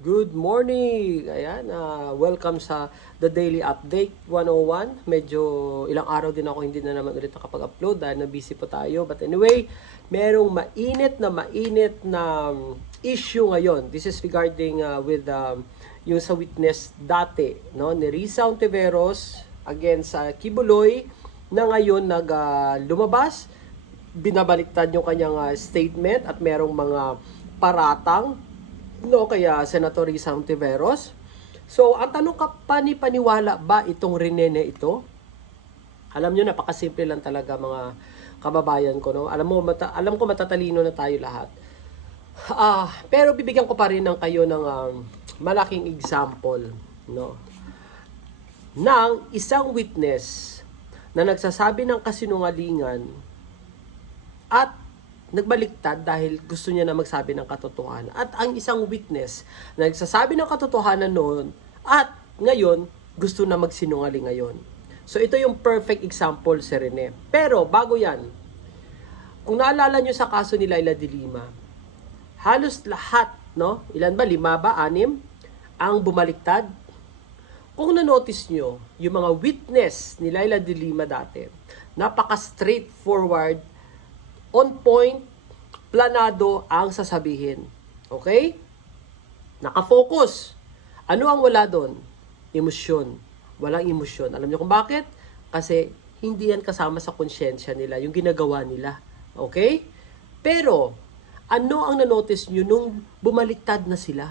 Good morning! Ayan, ah, welcome sa The Daily Update 101. Medyo ilang araw din ako hindi na naman ulit nakapag-upload dahil na busy po tayo. But anyway, merong mainit na mainit na um, issue ngayon. This is regarding ah, with um, yung sa witness dati no, ni Risa Ontiveros against sa Kibuloy na ngayon nag lumabas binabaliktad yung kanyang ah, statement at merong mga paratang no kaya Senator Risa Ontiveros. So, ang tanong ka pani-paniwala ba itong Renene ito? Alam nyo, napakasimple lang talaga mga kababayan ko. No? Alam, mo, mata, alam ko matatalino na tayo lahat. Ah, pero bibigyan ko pa rin ng kayo ng um, malaking example. No? ng isang witness na nagsasabi ng kasinungalingan at nagbaliktad dahil gusto niya na magsabi ng katotohanan. At ang isang witness na nagsasabi ng katotohanan noon at ngayon gusto na magsinungaling ngayon. So ito yung perfect example si Rene. Pero bago yan, kung naalala nyo sa kaso ni Laila de Lima, halos lahat, no? Ilan ba? Lima ba? Anim? Ang bumaliktad. Kung na-notice nyo, yung mga witness ni Laila de Lima dati, napaka-straightforward, on point, planado ang sasabihin. Okay? Nakafocus. Ano ang wala doon? Emosyon. Walang emosyon. Alam niyo kung bakit? Kasi hindi yan kasama sa konsyensya nila, yung ginagawa nila. Okay? Pero, ano ang nanotice nyo nung bumaliktad na sila?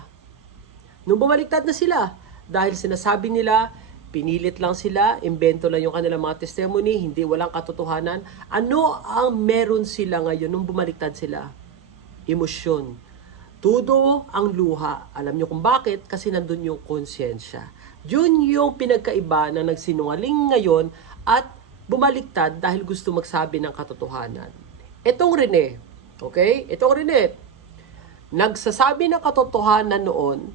Nung bumaliktad na sila, dahil sinasabi nila, pinilit lang sila, imbento lang yung kanilang mga testimony, hindi walang katotohanan. Ano ang meron sila ngayon nung bumaliktad sila? Emosyon. Tudo ang luha. Alam nyo kung bakit? Kasi nandun yung konsyensya. Yun yung pinagkaiba na nagsinungaling ngayon at bumaliktad dahil gusto magsabi ng katotohanan. Itong Rene, okay? Itong Rene, nagsasabi ng katotohanan noon,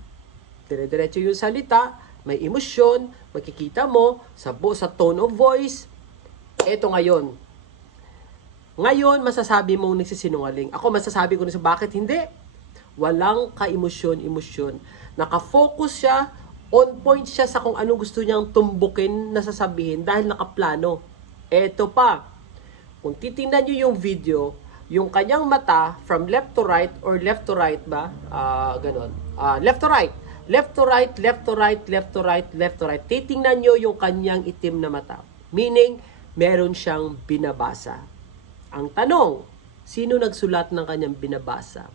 dire-diretso yung salita, may emosyon, makikita mo sa, sa tone of voice. Ito ngayon. Ngayon, masasabi mong nagsisinungaling. Ako masasabi ko na sa bakit hindi. Walang ka-emosyon-emosyon. Nakafocus siya, on point siya sa kung ano gusto niyang tumbukin na sasabihin dahil nakaplano. Ito pa, kung titingnan niyo yung video, yung kanyang mata from left to right or left to right ba? Ah, ganon. Ah, left to right. Left to right, left to right, left to right, left to right. Titingnan niyo yung kanyang itim na mata. Meaning, meron siyang binabasa. Ang tanong, sino nagsulat ng kanyang binabasa?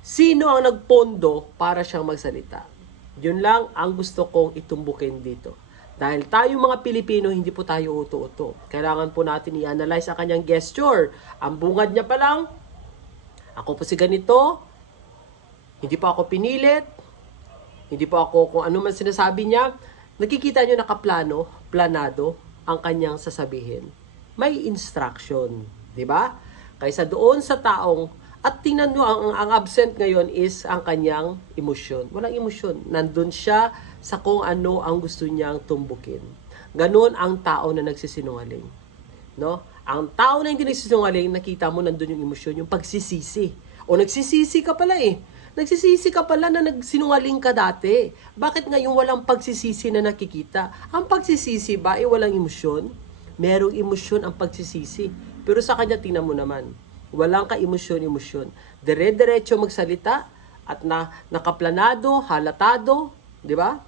Sino ang nagpondo para siyang magsalita? Yun lang ang gusto kong itumbukin dito. Dahil tayong mga Pilipino, hindi po tayo uto-uto. Kailangan po natin i-analyze ang kanyang gesture. Ang bungad niya pa lang, ako po si ganito, hindi pa ako pinilit, hindi po ako kung ano man sinasabi niya. Nakikita niyo nakaplano, planado ang kanyang sasabihin. May instruction, di ba? Kaysa doon sa taong at tingnan nyo, ang, ang absent ngayon is ang kanyang emosyon. Walang emosyon. Nandun siya sa kung ano ang gusto niyang tumbukin. Ganon ang tao na nagsisinungaling. No? Ang tao na hindi nagsisinungaling, nakita mo nandun yung emosyon, yung pagsisisi. O nagsisisi ka pala eh. Nagsisisi ka pala na nagsinungaling ka dati. Bakit ngayon walang pagsisisi na nakikita? Ang pagsisisi ba ay walang emosyon? Merong emosyon ang pagsisisi. Pero sa kanya, tingnan mo naman. Walang ka-emosyon-emosyon. Dire-diretso magsalita at na, nakaplanado, halatado, di ba?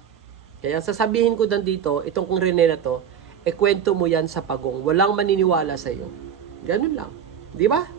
Kaya sasabihin ko dan dito, itong kung Rene na to, e kwento mo yan sa pagong. Walang maniniwala sa iyo. Ganun lang. Di ba?